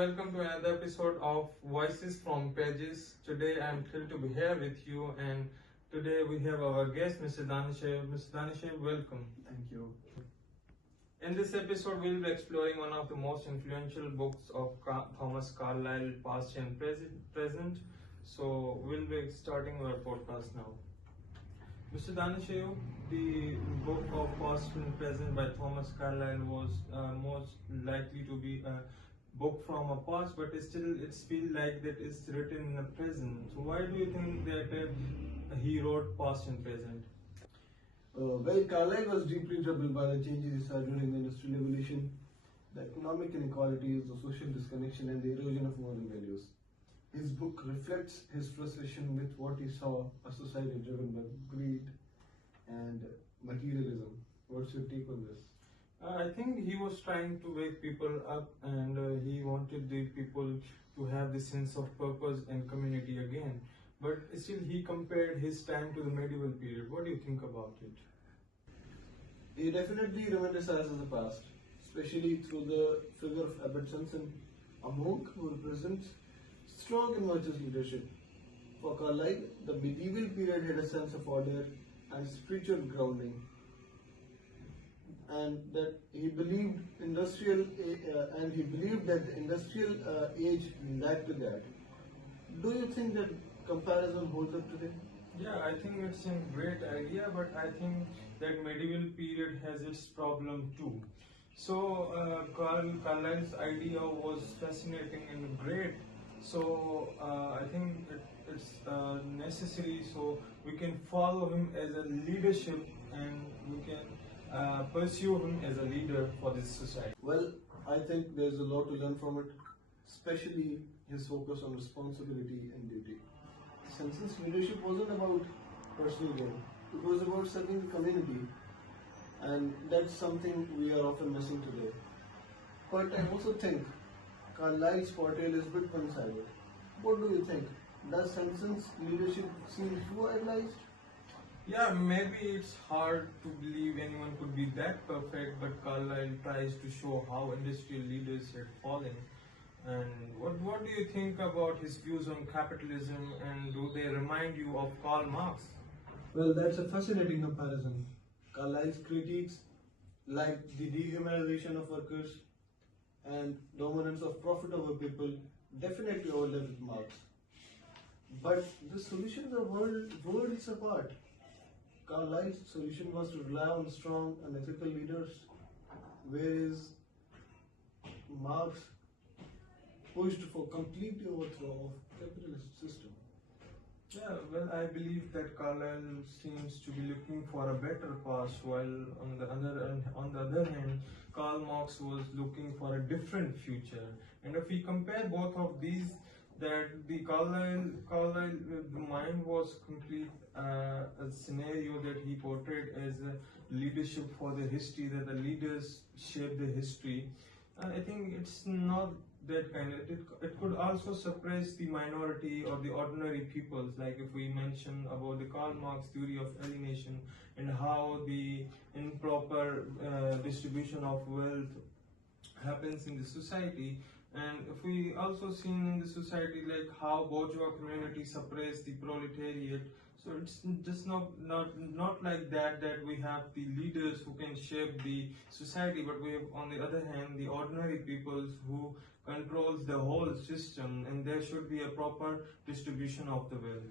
welcome to another episode of Voices from Pages. Today I'm thrilled to be here with you, and today we have our guest, Mr. Danishev. Mr. Danishev, welcome. Thank you. In this episode, we'll be exploring one of the most influential books of Thomas Carlyle, Past and Present. So we'll be starting our podcast now. Mr. Danishev, the book of Past and Present by Thomas Carlyle was most likely to be a book from a past, but it feels like that it's written in the present. So why do you think that he wrote Past and Present? Well, Carlyle was deeply troubled by the changes he saw during the Industrial Revolution, the economic inequalities, the social disconnection, and the erosion of moral values. His book reflects his frustration with what he saw, a society driven by greed and materialism. What's your take on this? I think he was trying to wake people up, and he wanted the people to have the sense of purpose and community again. But still, he compared his time to the medieval period. What do you think about it? He definitely romanticizes the past, especially through the figure of Abbot Simpson, a monk who represents strong and virtuous leadership. For Carlyle, the medieval period had a sense of order and spiritual grounding, and that he believed that the industrial age led to that. Do you think that comparison holds up today? Yeah, I think it's a great idea, but I think that medieval period has its problem too. So Carlyle's idea was fascinating and great. So I think it's necessary so we can follow him as a leadership, and we can pursue him as a leader for this society. Well, I think there's a lot to learn from it, especially his focus on responsibility and duty. Simpson's leadership wasn't about personal gain, it was about serving the community, and that's something we are often missing today. But I also think Carlyle's portrayal is a bit one-sided. What do you think? Does Simpson's leadership seem too idealized? Yeah, maybe it's hard to believe anyone could be that perfect, but Carlyle tries to show how industrial leaders had fallen. And what do you think about his views on capitalism, and do they remind you of Karl Marx? Well, that's a fascinating comparison. Carlyle's critiques, like the dehumanization of workers and dominance of profit over people, definitely overlap with Marx. But the solutions are worlds apart. Carlyle's solution was to rely on strong and ethical leaders, whereas Marx pushed for complete overthrow of capitalist system. Yeah, well, I believe that Carlyle seems to be looking for a better past, while on the other hand, Karl Marx was looking for a different future. And if we compare both of these, that the Carlyle, the mind was complete a scenario that he portrayed as a leadership for the history, that the leaders shape the history. I think it's not that kind. It could also suppress the minority or the ordinary peoples, like if we mention about the Karl Marx theory of alienation and how the improper distribution of wealth happens in the society. And if we also seen in the society like how bourgeois community suppress the proletariat, so it's just not like that we have the leaders who can shape the society, but we have on the other hand the ordinary peoples who controls the whole system, and there should be a proper distribution of the wealth.